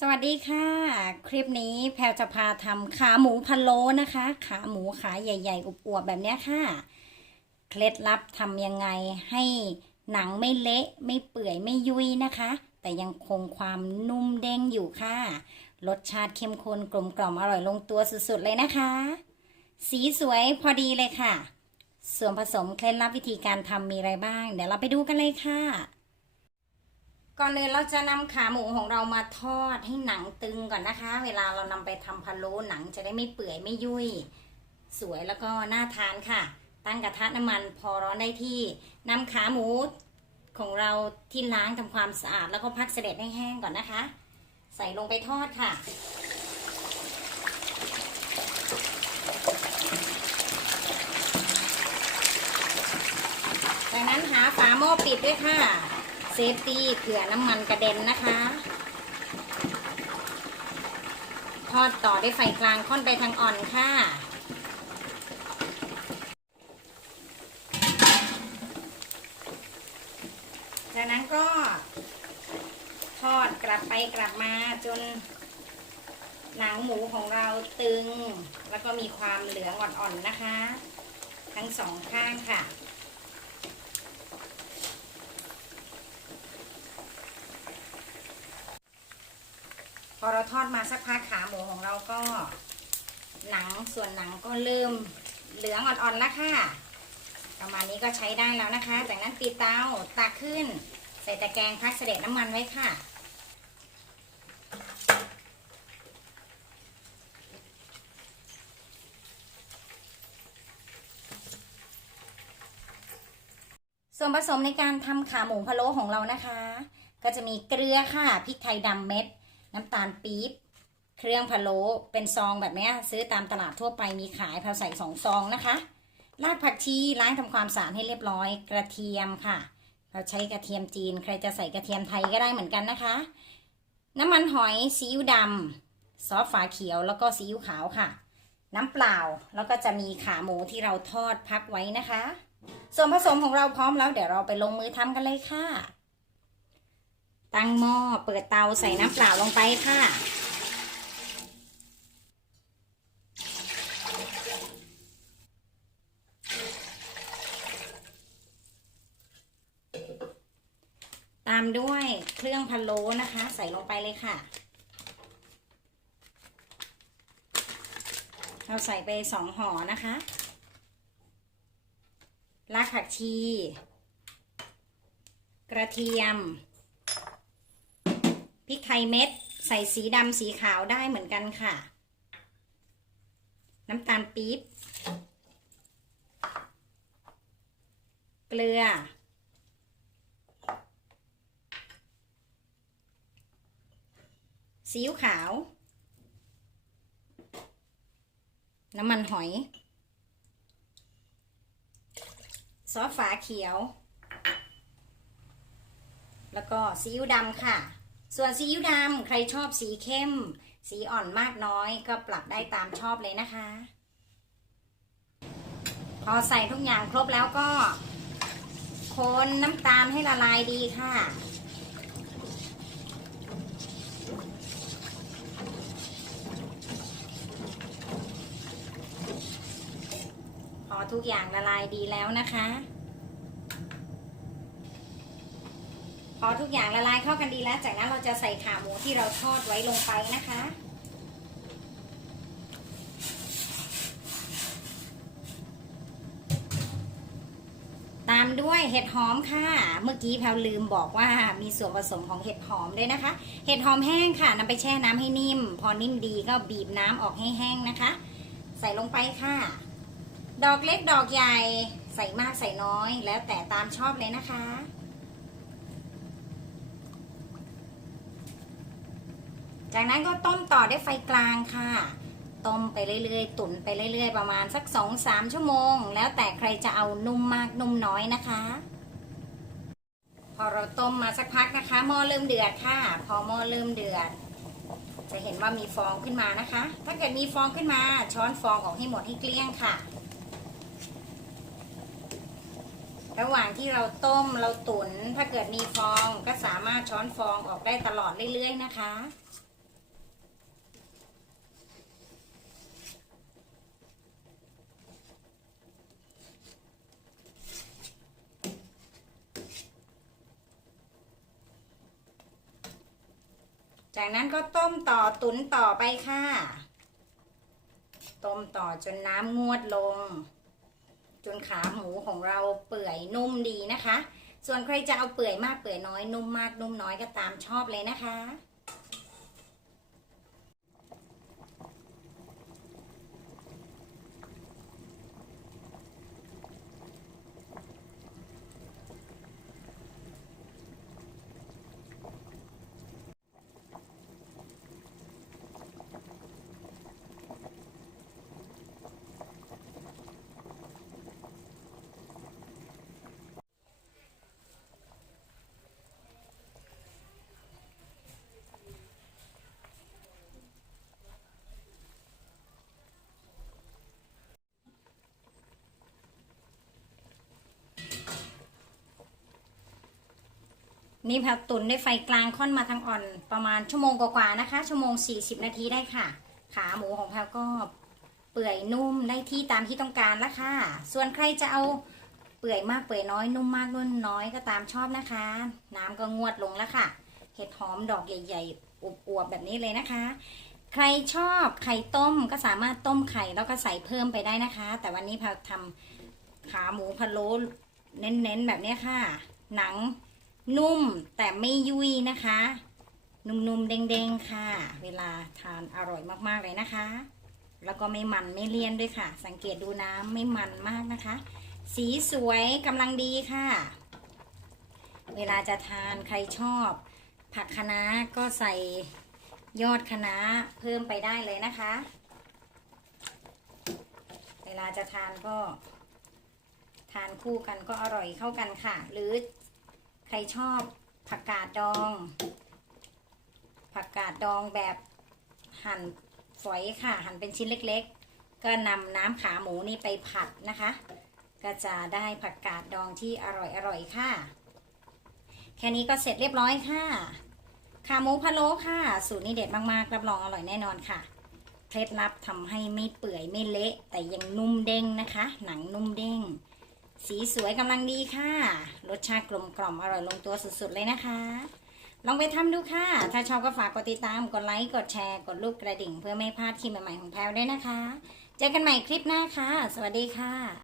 สวัสดีค่ะ คลิปนี้แพลจะพาทำขาหมูพะโล้นะคะ ขาหมูขาใหญ่ๆอวบๆแบบนี้ค่ะ เคล็ดลับทำยังไงให้หนังไม่เละไม่เปื่อยไม่ยุ่ยนะคะ แต่ยังคงความนุ่มเด้งอยู่ค่ะ รสชาติเข้มข้นกลมกล่อมอร่อยลงตัวสุดๆเลยนะคะ สีสวยพอดีเลยค่ะ ส่วนผสมเคล็ดลับวิธีการทำมีอะไรบ้าง เดี๋ยวเราไปดูกันเลยค่ะ ก่อนอื่นเราจะนำขาหมูของเรามาทอดให้หนังตึงก่อนนะคะ เวลาเรานำไปทำพะโล้หนังจะได้ไม่เปื่อยไม่ยุ่ย สวยแล้วก็น่าทานค่ะ ตั้งกระทะน้ำมันพอร้อนได้ที่นำขาหมูของเราที่ล้างทำความสะอาดแล้วก็พักเสด็จให้แห้งก่อนนะคะ ใส่ลงไปทอดค่ะจากนั้นหาฝาหม้อปิดด้วยค่ะ เซฟตี้เผื่อน้ำมันกระเด็นนะคะ ทอดต่อด้วยไฟกลางค่อนไปทางอ่อนค่ะ จากนั้นก็ ทอดกลับไปกลับมาจนหนังหมูของเราตึง แล้วก็มีความเหลืองอ่อนๆนะคะ ทั้งสองข้างค่ะ อเราทอดมาสักพักขาหมูของเราก็หนังส่วนหนังก็เริ่มเหลืองอ่อนๆแล้วค่ะประมาณนี้ก็ใช้ได้แล้วนะคะ จากนั้นปิดเตาตักขึ้น ใส่ตะแกรงพักเสด็จน้ำมันไว้ค่ะ ส่วนผสมในการทำขาหมูพะโล้ของเรานะคะ ก็จะมีเกลือค่ะพริกไทยดำเม็ด น้ำตาลปี๊บเครื่องพะโล้เป็นซองแบบนี้ซื้อตามตลาดทั่วไปมีขายแพลใส่สองซองนะคะรากผักชีล้างทำความสะอาดให้เรียบร้อย กระเทียมค่ะ เราใช้กระเทียมจีน ใครจะใส่กระเทียมไทยก็ได้เหมือนกันนะคะ น้ำมันหอยซีอิ๊วดำซอสฝาเขียวแล้วก็ซีอิ๊วขาวค่ะ น้ำเปล่าแล้วก็จะมีขาหมูที่เราทอดพักไว้นะคะ ส่วนผสมของเราพร้อมแล้วเดี๋ยวเราไปลงมือทำกันเลยค่ะ ตั้งหม้อเปิดเตาใส่น้ำเปล่าลงไปค่ะ ตามด้วยเครื่องพะโล้นะคะ ใส่ลงไปเลยค่ะ เราใส่ไปสองห่อนะคะรากผักชี กระเทียม พริกไทยเม็ด ใส่สีดำสีขาวได้เหมือนกันค่ะ น้ำตาลปี๊บ เกลือ ซีอิ๊วขาว น้ำมันหอย ซอสฝาเขียว แล้วก็ซีอิ๊วดำค่ะ ส่วนซีอิ๊วดำใครชอบสีเข้ม สีอ่อนมากน้อยก็ปรับได้ตามชอบเลยนะคะ พอใส่ทุกอย่างครบแล้วก็ คนน้ำตาลให้ละลายดีค่ะ พอทุกอย่างละลายดีแล้วนะคะ พ อทุกอย่างละลายเข้ากันดีแล้ว จากนั้นเราจะใส่ขาหมูที่เราทอดไว้ลงไปนะคะ ตามด้วยเห็ดหอมค่ะ เมื่อกี้แพลลืมบอกว่ามีส่วนผสมของเห็ดหอมด้วยนะคะ เห็ดหอมแห้งค่ะนำไปแช่น้ำให้นิ่ม พอนิ่มดีก็บีบน้ำออกให้แห้งนะคะ ใส่ลงไปค่ะ ดอกเล็กดอกใหญ่ใส่มากใส่น้อย แล้วแต่ตามชอบเลยนะคะ จากนั้นก็ต้มต่อด้วยไฟกลางค่ะ ต้มไปเรื่อยๆ ตุ๋นไปเรื่อย ๆ ประมาณสัก 2-3 ชั่วโมง แล้วแต่ใครจะเอานุ่มมากนุ่มน้อยนะคะ พอเราต้มมาสักพักนะคะหม้อเริ่มเดือดค่ะ พอหม้อเริ่มเดือด จะเห็นว่ามีฟองขึ้นมานะคะ ถ้าเกิดมีฟองขึ้นมา ช้อนฟองออกให้หมดให้เกลี้ยงค่ะระหว่างที่เราต้มเราตุน ถ้าเกิดมีฟองก็สามารถช้อนฟองออกได้ตลอดเรื่อยๆนะคะ จากนั้นก็ต้มต่อตุ๋นต่อไปค่ะ ต้มต่อจนน้ำงวดลง จนขาหมูของเราเปื่อยนุ่มดีนะคะ ส่วนใครจะเอาเปื่อยมากเปื่อยน้อยนุ่มมากนุ่มน้อยก็ตามชอบเลยนะคะ นี่แพลตุนด้วยไฟกลางค่อนมาทางอ่อน ประมาณชั่วโมงกว่าๆนะคะ ชั่วโมง 40 นาทีได้ค่ะ ขาหมูของแพลก็เปื่อยนุ่มได้ที่ตามที่ต้องการแล้วค่ะ ส่วนใครจะเอาเปื่อยมากเปื่อยน้อยนุ่มมากนุ่มน้อยก็ตามชอบนะคะ น้ำก็งวดลงแล้วค่ะ เห็ดหอมดอกใหญ่ๆอวบๆแบบนี้เลยนะคะ ใครชอบไข่ต้มก็สามารถต้มไข่แล้วก็ใส่เพิ่มไปได้นะคะ แต่วันนี้แพลทำขาหมูพะโล้เน้นๆแบบนี้ค่ะ หนัง นุ่มแต่ไม่ยุยนะคะ นุ่มๆเด้งๆค่ะ เวลาทานอร่อยมากๆเลยนะคะ แล้วก็ไม่มันไม่เลี่ยนด้วยค่ะ สังเกตดูน้ำไม่มันมากนะคะ สีสวยกำลังดีค่ะ เวลาจะทานใครชอบ ผักคะน้าก็ใส่ยอดคะน้าเพิ่มไปได้เลยนะคะ เวลาจะทานก็ ทานคู่กันก็อร่อยเข้ากันค่ะ หรือ ใครชอบผักกาดดอง ผักกาดดองแบบหั่นฝอยค่ะ หั่นเป็นชิ้นเล็กๆ ก็นำน้ำขาหมูนี่ไปผัดนะคะ ก็จะได้ผักกาดดองที่อร่อยๆค่ะ แค่นี้ก็เสร็จเรียบร้อยค่ะขาหมูพะโล้ค่ะ สูตรนี้เด็ดมากๆ รับรองอร่อยแน่นอนค่ะ เคล็ดลับทำให้ไม่เปื่อยไม่เละ แต่ยังนุ่มเด้งนะคะ หนังนุ่มเด้ง สีสวยกำลังดีค่ะ รสชาติกลมกล่อมอร่อยลงตัวสุดๆเลยนะคะ ลองไปทำดูค่ะ ถ้าชอบก็ฝากกดติดตาม กดไลค์ กดแชร์ กดรูปกระดิ่ง เพื่อไม่พลาดคลิปใหม่ๆของแพลวด้วยนะคะ เจอกันใหม่คลิปหน้าค่ะ สวัสดีค่ะ